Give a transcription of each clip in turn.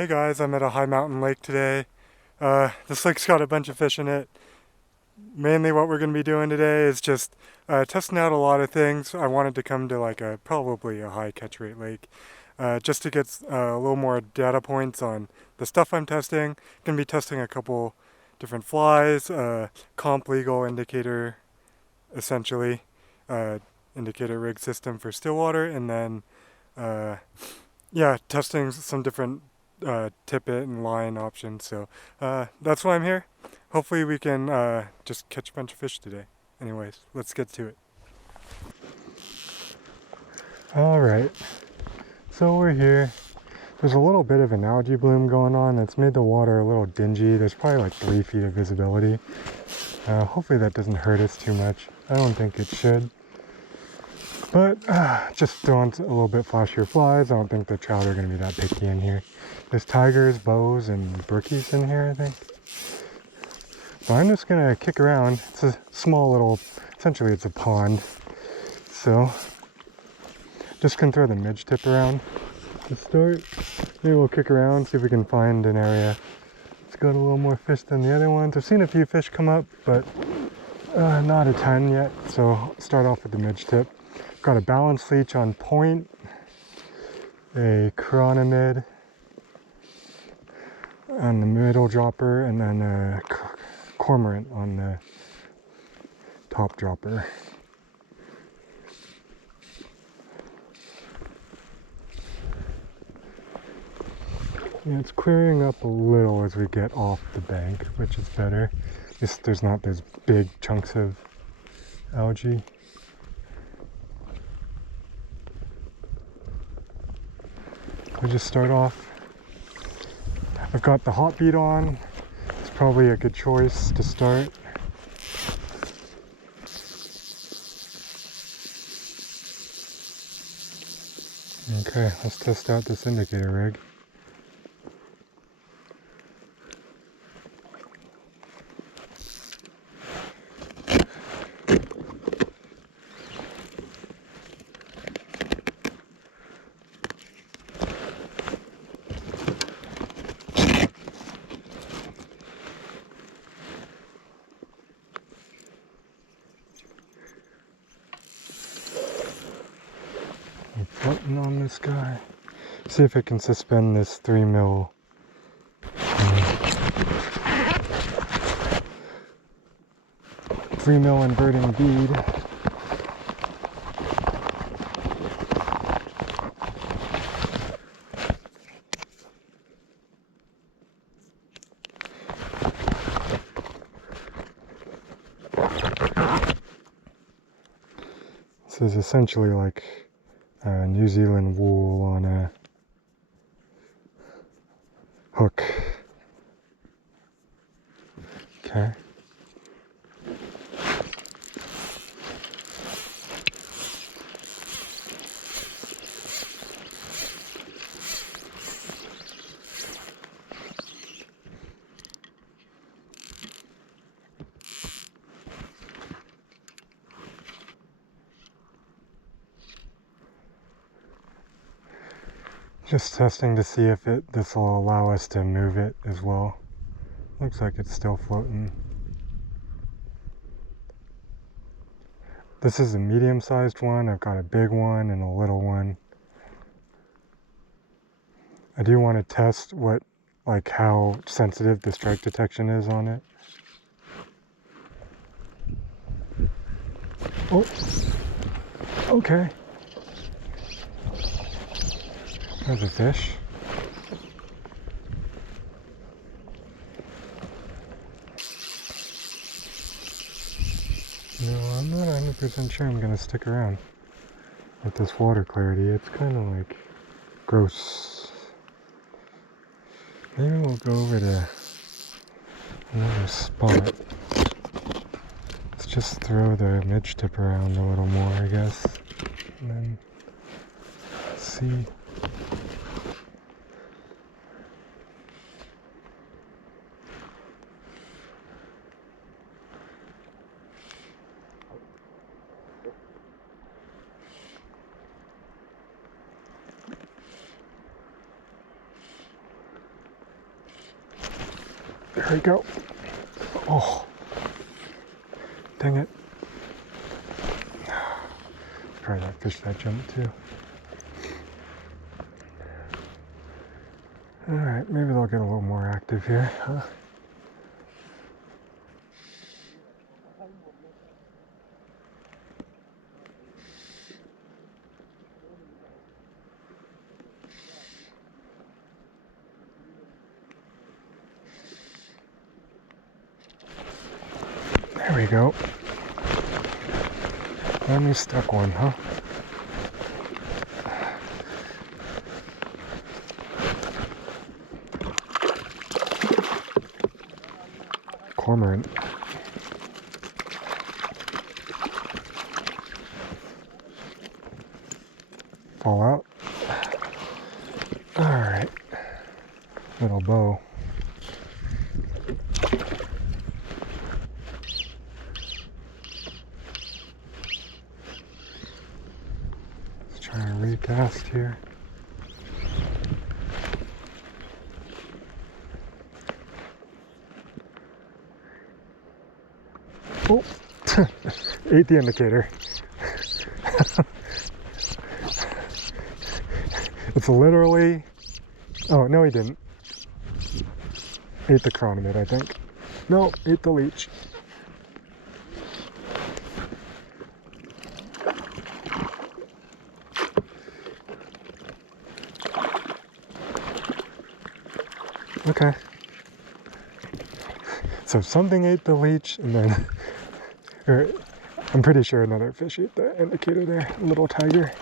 Hey guys, I'm at a high mountain lake today. This lake's got a bunch of fish in it. Mainly what we're going to be doing today is just testing out a lot of things. I wanted to come to like probably a high catch rate lake just to get a little more data points on the stuff I'm testing. Going to be testing a couple different flies, comp legal indicator essentially, indicator rig system for stillwater, and then uh, yeah, testing some different tippet and line options. So that's why I'm here. Hopefully we can just catch a bunch of fish today. Anyways, let's get to it. All right, so we're here. There's a little bit of an algae bloom going on that's made the water a little dingy. There's probably like 3 feet of visibility. Hopefully that doesn't hurt us too much. I don't think it should. But just throwing a little bit flashier flies. I don't think the trout are going to be that picky in here. There's tigers, bows, and brookies in here, I think. So I'm just going to kick around. It's a small little, essentially it's a pond. So just going to throw the midge tip around to start. Maybe we'll kick around, see if we can find an area. It's got a little more fish than the other ones. I've seen a few fish come up, but not a ton yet. So I'll start off with the midge tip. Got a balance leech on point, a chironomid on the middle dropper, and then a cormorant on the top dropper. Yeah, it's clearing up a little as we get off the bank, which is better. There's not those big chunks of algae. We'll just start off. I've got the hot beat on. It's probably a good choice to start. Okay, let's test out this indicator rig. I'm floating on this guy. See if it can suspend this 3 mil 3 mil inverting bead. This is essentially like New Zealand wool on a hook. Okay. Just testing to see if this will allow us to move it as well. Looks like it's still floating. This is a medium-sized one. I've got a big one and a little one. I do want to test how sensitive the strike detection is on it. Oh, okay. There's a fish. No, I'm not 100% sure I'm going to stick around with this water clarity. It's kind of like gross. Maybe we'll go over to another spot. Let's just throw the midge tip around a little more, I guess. And then see. There we go. Oh, dang it. Probably that fish that jumped too. Alright, maybe they'll get a little more active here, huh? There we go. Only stuck one, huh? Cormorant. Fall out. Alright. Little bow. Let's try and recast here. Oh, ate the indicator. It's literally, oh no he didn't. Ate the chronomid, I think. No, ate the leech. Okay. So something ate the leech and then, or I'm pretty sure another fish ate the indicator there, little tiger.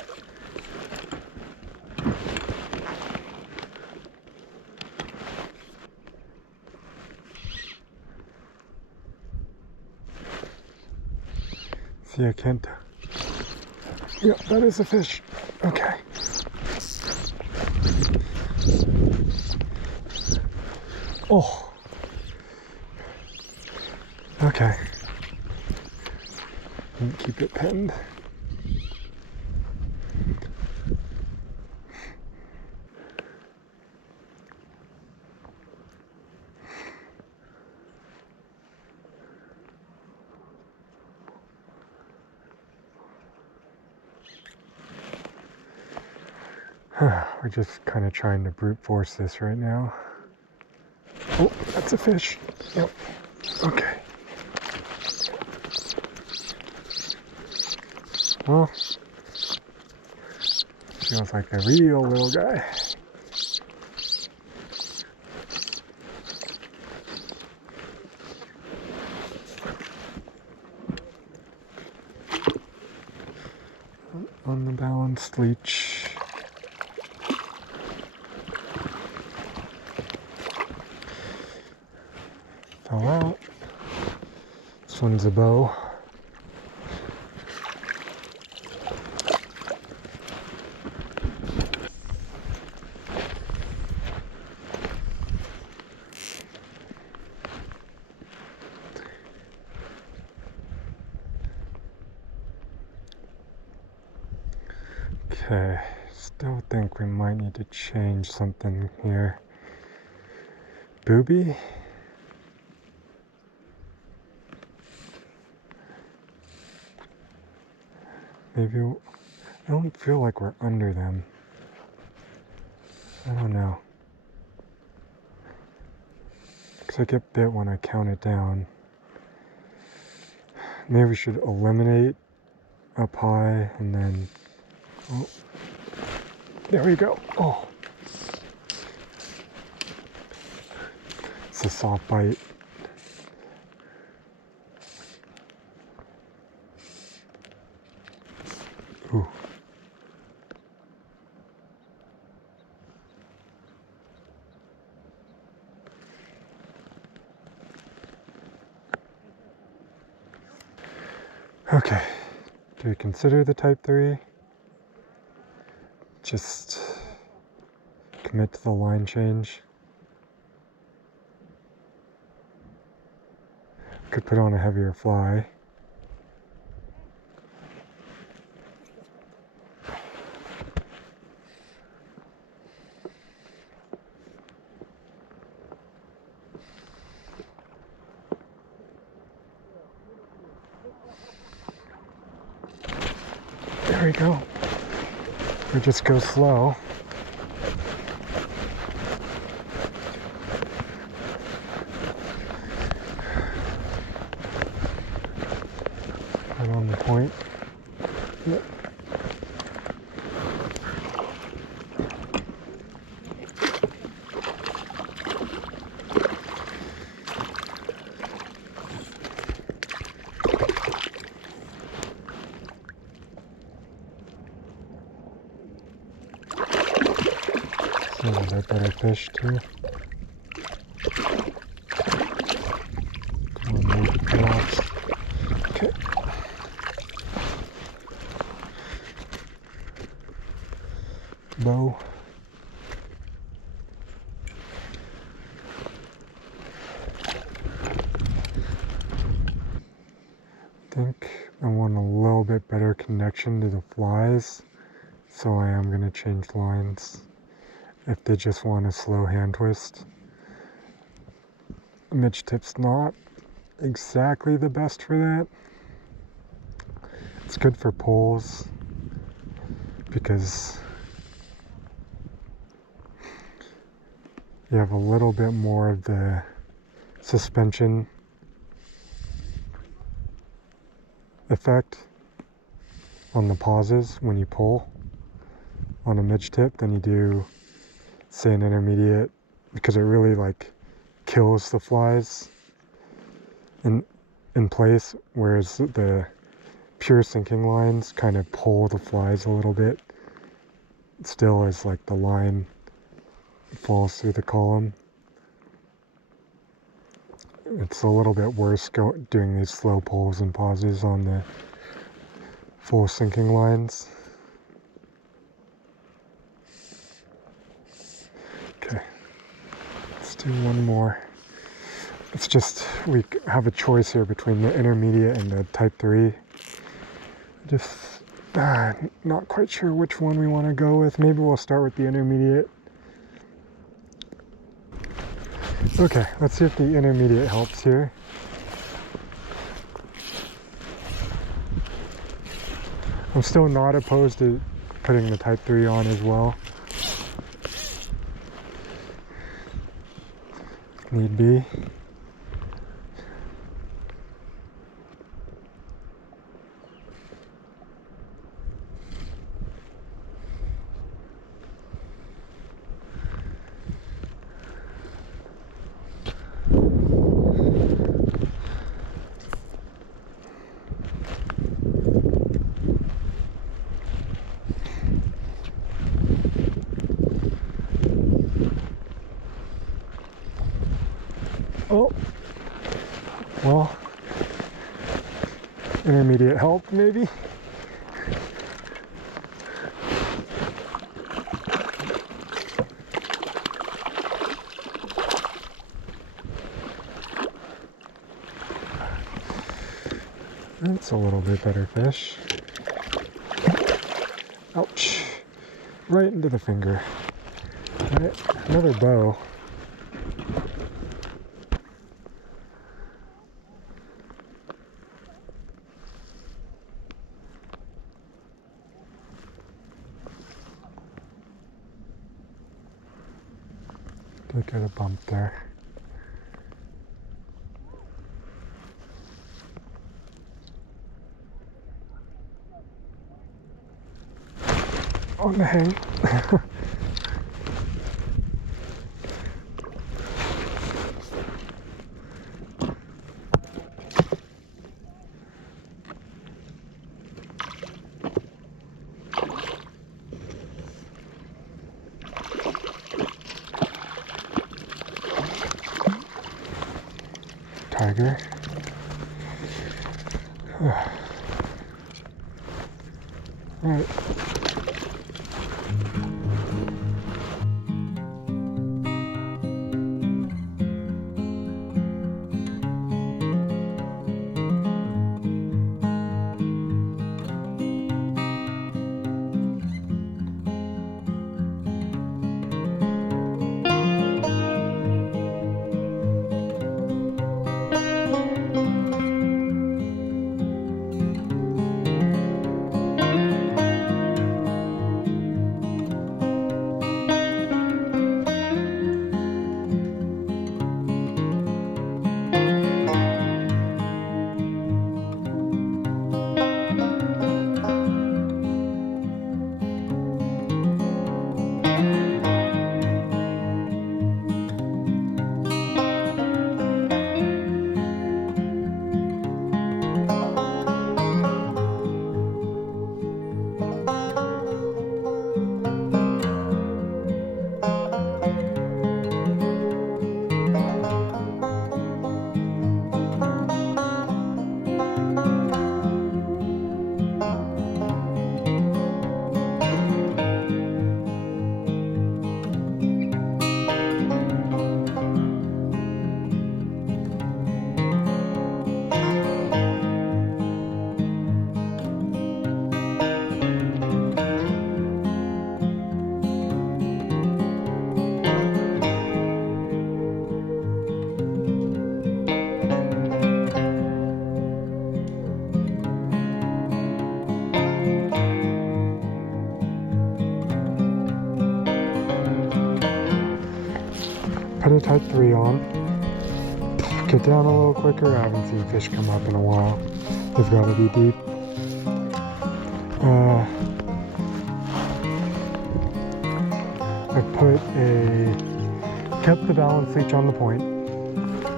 See, I can't. Yeah, that is a fish. Okay. Oh. Okay. Keep it pinned. We're just kind of trying to brute force this right now. Oh, that's a fish. Yep. Okay. Well, feels like a real little guy. Unbalanced leech. Fell out. This one's a bow. Okay, still think we might need to change something here. Booby? Maybe, I don't feel like we're under them. I don't know. Because I get bit when I count it down. Maybe we should eliminate up high and then, oh, there we go. Oh, it's a soft bite. Ooh. Okay, do we consider the type 3? Just commit to the line change. Could put on a heavier fly. we go. We just go slow. Right on the point. Yep. Some of our better fish too. Come on, mate, relax. Okay. Bow. I think I want a little bit better connection to the flies, so I am going to change lines if they just want a slow hand twist. Midge tip's not exactly the best for that. It's good for poles because you have a little bit more of the suspension effect on the pauses when you pull on a midge tip than you do, say, an intermediate, because it really like kills the flies in place, whereas the pure sinking lines kind of pull the flies a little bit still as like the line falls through the column. It's a little bit worse doing these slow pulls and pauses on the full sinking lines. Okay, let's do one more. It's just, we have a choice here between the intermediate and the type 3. Just not quite sure which one we want to go with. Maybe we'll start with the intermediate. Okay, let's see if the intermediate helps here. I'm still not opposed to putting the type 3 on as well. Need be. Oh, well, intermediate help maybe. That's a little bit better fish. Ouch, right into the finger. All right, another bow. Did get a bump there. On the hang. Tiger. All right. Put a type 3 on. Get down a little quicker. I haven't seen fish come up in a while. They've got to be deep. I kept the balance leech on the point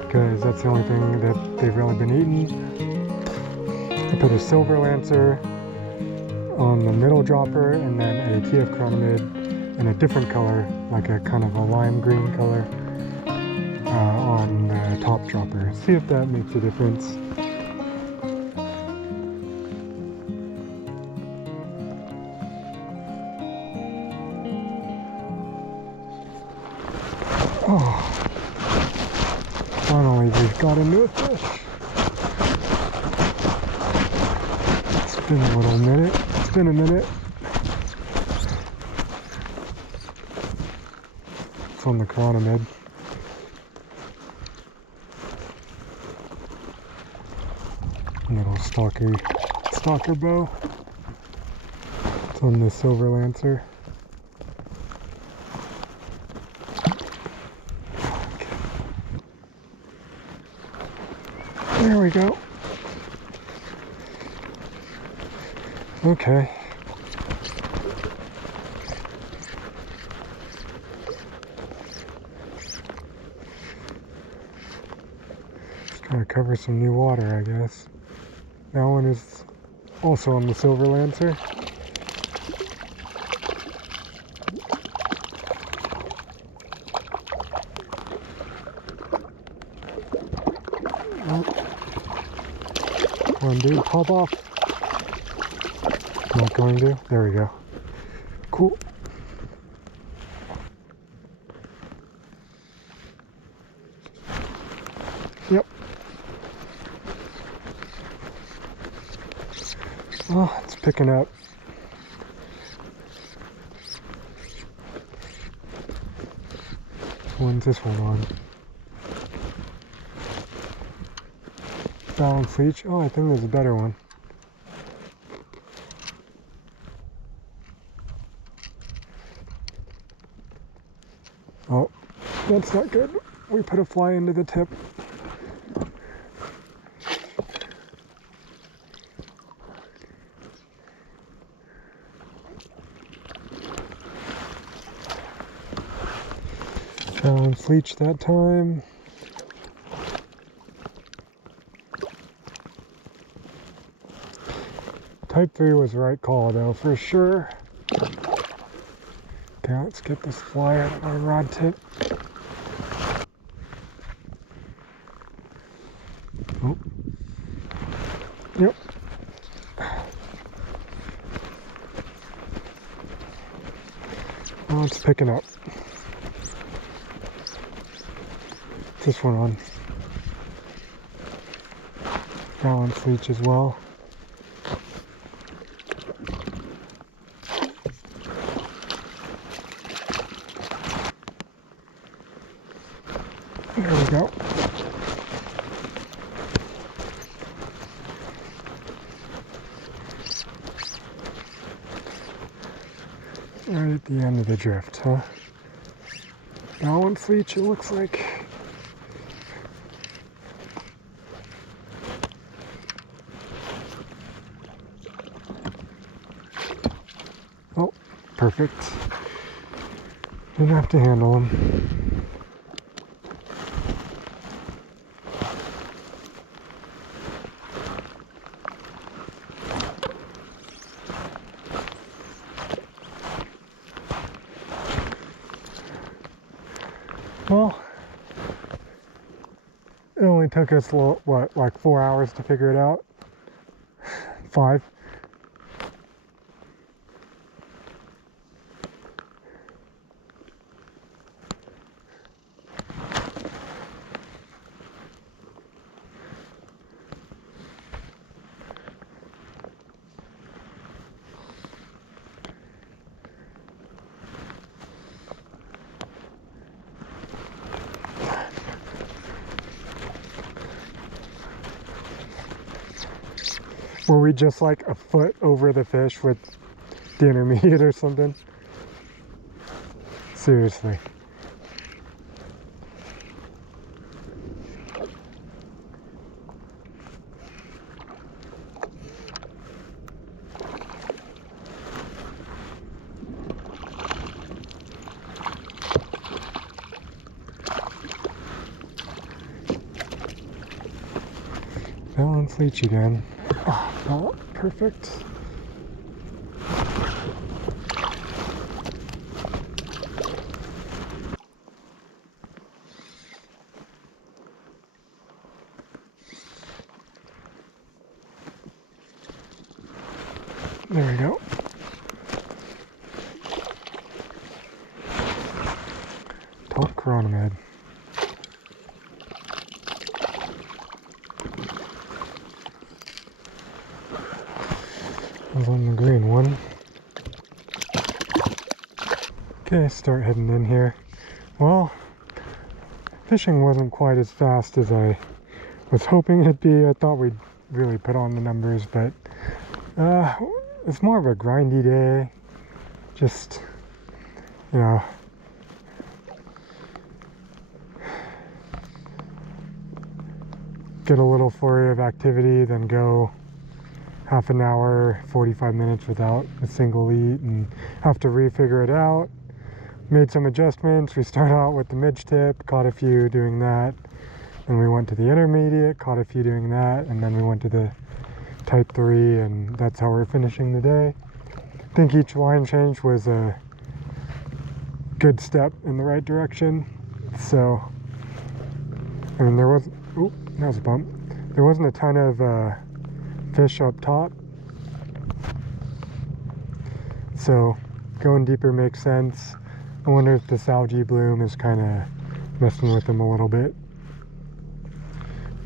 because that's the only thing that they've really been eating. I put a silver lancer on the middle dropper and then a TF chronomid in a different color, like a kind of a lime green color, on the top dropper. See if that makes a difference. Oh, finally we've got a new fish. It's been a little minute. It's been a minute. It's on the chronomid. Little stalker bow. It's on the silver lancer. There we go. Okay. Just gotta cover some new water, I guess. That one is also on the silver lancer. Oh. Come on, dude, pop off. Not going to. There we go. Cool. Yep. Oh, it's picking up. When's this one on? Balance leech. Oh, I think there's a better one. Oh, that's not good. We put a fly into the tip. Balance leech that time. Type 3 was the right call though, for sure. Okay, let's get this fly out of our rod tip. Oh. Yep. Oh, it's picking up. This one on. Balance leech as well. There we go. Right at the end of the drift, huh? Balance leech, it looks like. Oh, perfect. Didn't have to handle him. Well, it only took us, what, like 4 hours to figure it out? 5. Were we just like a foot over the fish with the intermediate or something? Seriously. Balance leech again. Oh, perfect. There we go. Top chironomid. I was on the green one. Okay, start heading in here. Well, fishing wasn't quite as fast as I was hoping it'd be. I thought we'd really put on the numbers, but it's more of a grindy day. Just, you know, get a little flurry of activity, then go half an hour, 45 minutes without a single eat and have to refigure it out. Made some adjustments. We started out with the midge tip, caught a few doing that. Then we went to the intermediate, caught a few doing that, and then we went to the type 3, and that's how we're finishing the day. I think each line change was a good step in the right direction. So, I mean, there was, oh, that was a bump. There wasn't a ton of fish up top, so going deeper makes sense. I wonder if this algae bloom is kind of messing with them a little bit,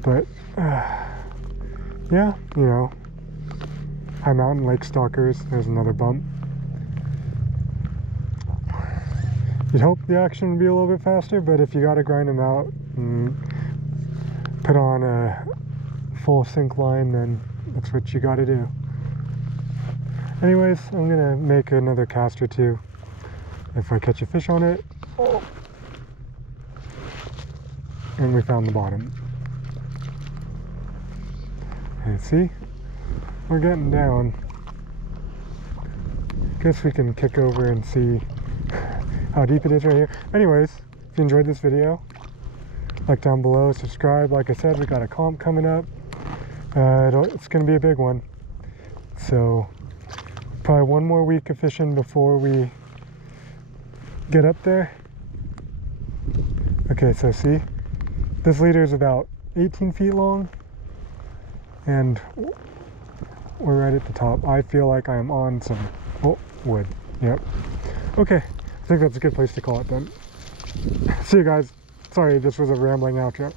but yeah, you know, high mountain lake stalkers. There's another bump. You'd hope the action would be a little bit faster, but if you got to grind them out and put on a full sink line, then that's what you got to do. Anyways, I'm gonna make another cast or two if I catch a fish on it. Oh. And we found the bottom. And see, we're getting down. Guess we can kick over and see how deep it is right here. Anyways, if you enjoyed this video, like down below, subscribe. Like I said, we got a comp coming up. It's going to be a big one. So probably one more week of fishing before we get up there. Okay, so see, this leader is about 18 feet long and we're right at the top. I feel like I am on some wood. Yep. Okay, I think that's a good place to call it then. See you guys. Sorry, this was a rambling outro.